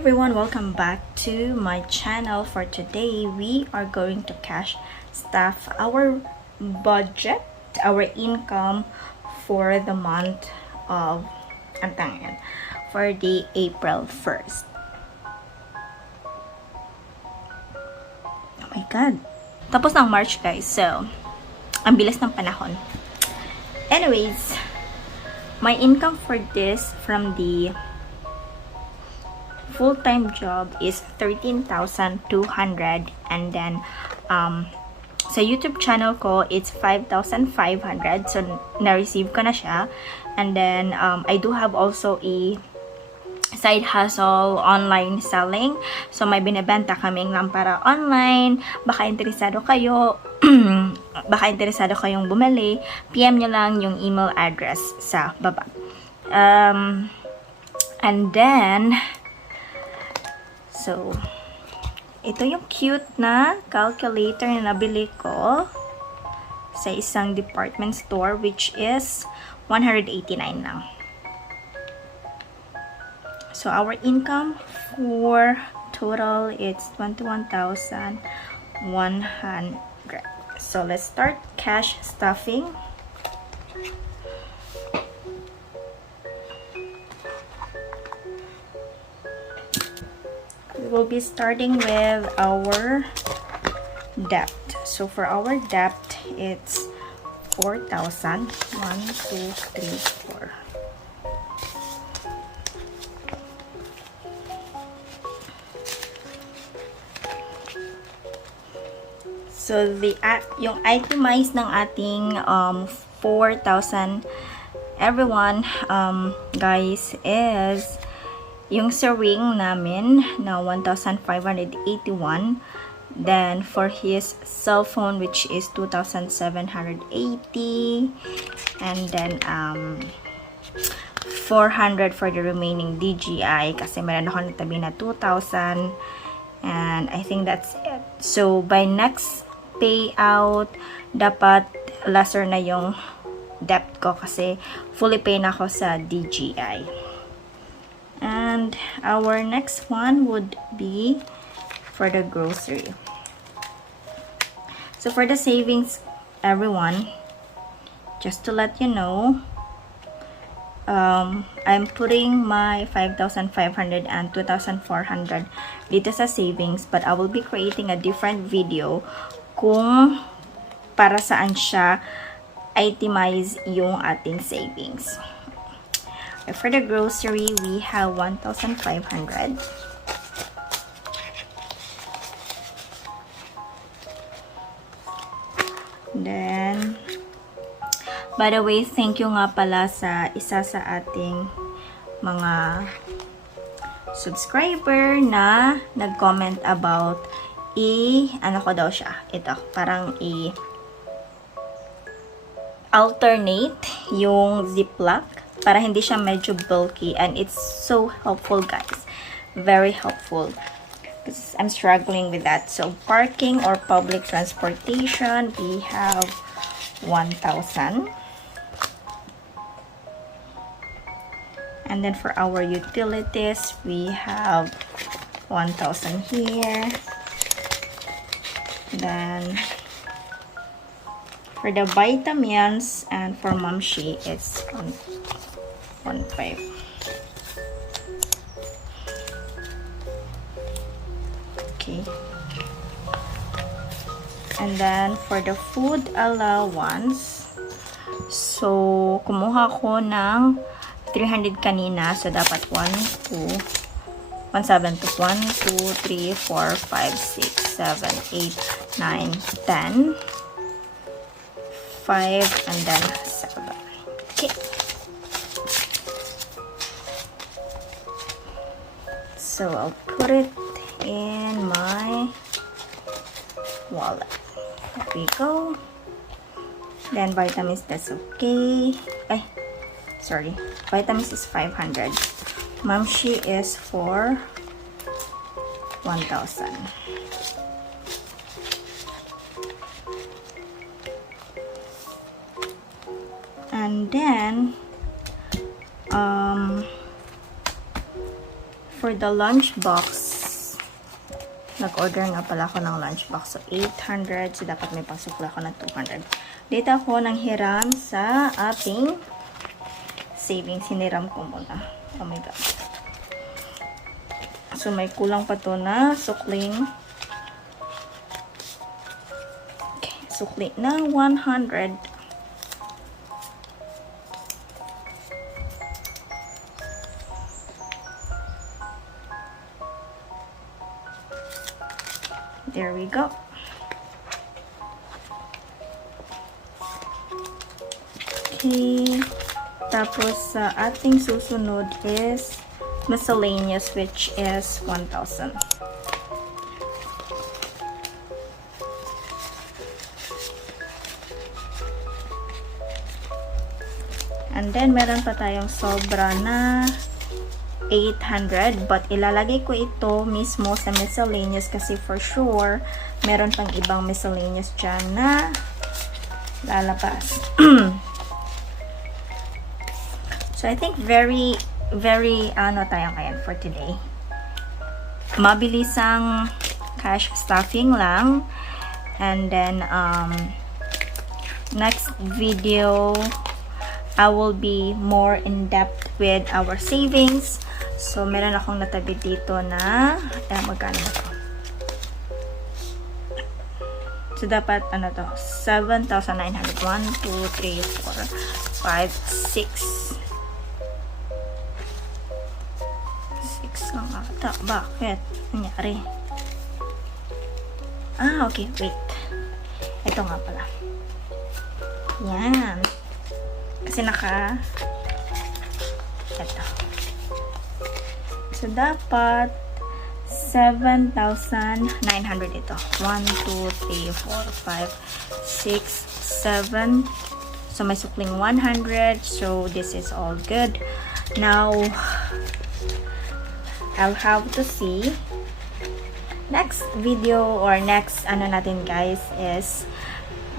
everyone, welcome back to my channel. For today, we are going to cash stuff our budget, our income for the month of for the April 1st. Oh my god. Tapos ng March, guys. So, ang bilis ng panahon. Anyways, my income for this from the full-time job is 13,200, and then sa YouTube channel ko it's 5,500, so na-receive ko na siya. And then I do have also a side hustle, online selling, so may binebenta kaming lampara online. Baka interesado kayo baka interesado kayong bumili, PM nyo lang yung email address sa baba. And then so, ito yung cute na calculator na nabili ko sa isang department store, which is 189 lang. So, our income for total, it's 21,100. So, let's start cash stuffing. We'll be starting with our debt. So for our debt, it's 4,000. 1, 2, 3, 4. So yung itemize ng ating 4,000 everyone guys is yung sewing namin na 1,581. Then for his cell phone, which is 2,780, and then 400 for the remaining DGI kasi meron ako natabi na 2,000, and I think that's it. So by next payout dapat lesser na yung debt ko kasi fully pay na ako sa DGI. And our next one would be for the grocery. So for the savings, everyone, just to let you know, I'm putting my 5,500 and 2,400 dito sa savings, but I will be creating a different video kung para saan siya itemize yung ating savings. For the grocery, we have 1,500. Then, by the way, thank you nga pala sa isa sa ating mga subscriber na nag-comment about ano ko daw siya, ito, parang alternate yung ziplock para hindi siya medyo bulky, and it's so helpful, guys. Very helpful. Because I'm struggling with that. So, parking or public transportation, we have 1,000. And then for our utilities, we have 1,000 here. Then, for the vitamins and for Mamshi, it's 1,500. Okay. And then for the food allowance, so kumuha ko ng 300 kanina, so dapat 1, 2, 3, 4, 5, 6, 7, 8, 9, 10, 5, and then 7. Okay. So I'll put it in my wallet. There we go. Then vitamins, that's okay. Ay, sorry. Vitamins is 500. Mamshi is for 1,000. And then for the lunchbox, nag-order nga pala ako ng lunchbox. So, 800. So, dapat may pangsukla ako ng 200. Dito ako nang hiram sa ating savings. Hiniram ko muna. Oh my God. So, may kulang pa to na sukling. Okay. Sukli na 100. There we go. Okay. Tapos, sa ating susunod is miscellaneous, which is 1,000. And then, meron pa tayong sobra na 800, but ilalagay ko ito mismo sa miscellaneous kasi for sure meron pang ibang miscellaneous dyan na lalabas. So I think very ano tayo ngayon for today. Mabilisang cash stuffing lang, and then next video I will be more in depth with our savings. So, meron akong natabi dito na, magkano ba ito? So, dapat, ano to? 7,900. 1, 2, 3, 4, 5, 6. 6 ang ata. Bakit? Nangyari? Ah, okay. Wait. Ito nga pala. Yan. Kasi ito. So, dapat 7,900 ito. 1, 2, 3, 4, 5, 6, 7. So, may sukling 100. So, this is all good. Now, I'll have to see. Next video or next ano natin guys is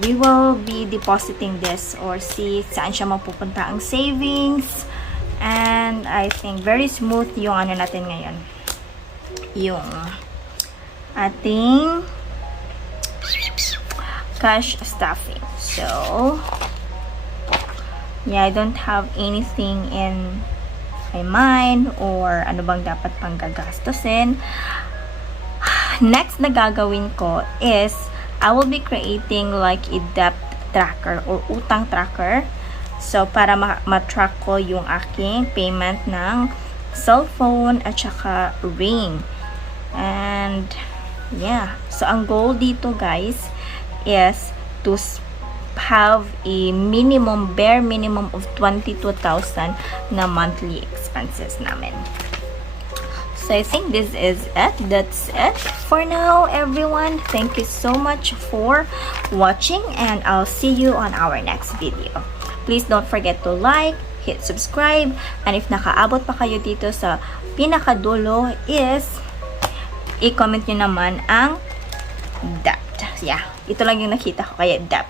we will be depositing this or see saan siya mapupunta ang savings. And I think very smooth yung ano natin ngayon. Yung ating cash stuffing. So, yeah, I don't have anything in my mind or ano bang dapat pang gagastusin. Next na gagawin ko is I will be creating like a debt tracker or utang tracker. So, para ma-track ko yung aking payment ng cellphone at saka ring. And, yeah. So, ang goal dito, guys, is to have a minimum, bare minimum of 22,000 na monthly expenses namin. So, I think this is it. That's it for now, everyone. Thank you so much for watching, and I'll see you on our next video. Please don't forget to like, hit subscribe, and if nakaabot pa kayo dito sa pinakadulo is i-comment nyo naman ang debt. Yeah, ito lang yung nakita ko, kaya debt.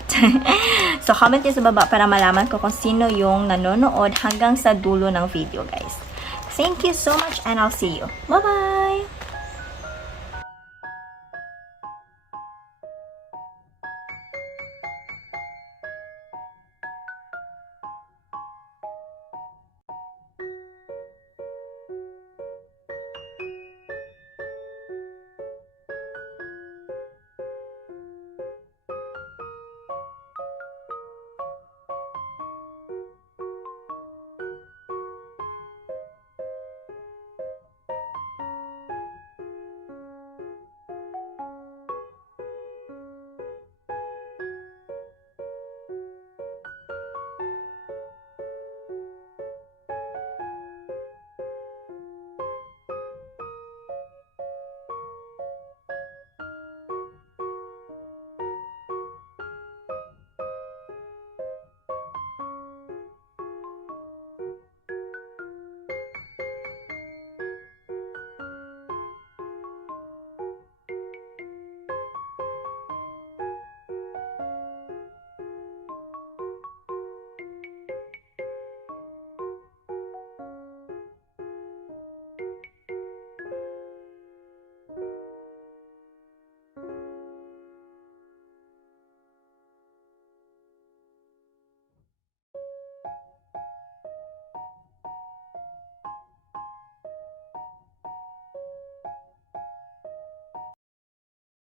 So, comment nyo sa baba para malaman ko kung sino yung nanonood hanggang sa dulo ng video, guys. Thank you so much, and I'll see you. Bye-bye!